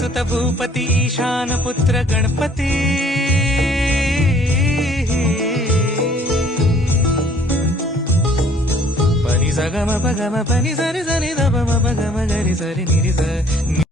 सुत भूपती ईशान पुत्र गणपती पनि स ग म प ग म पनि स रि स नि ध प म प ग म ग रि स रि नि रि स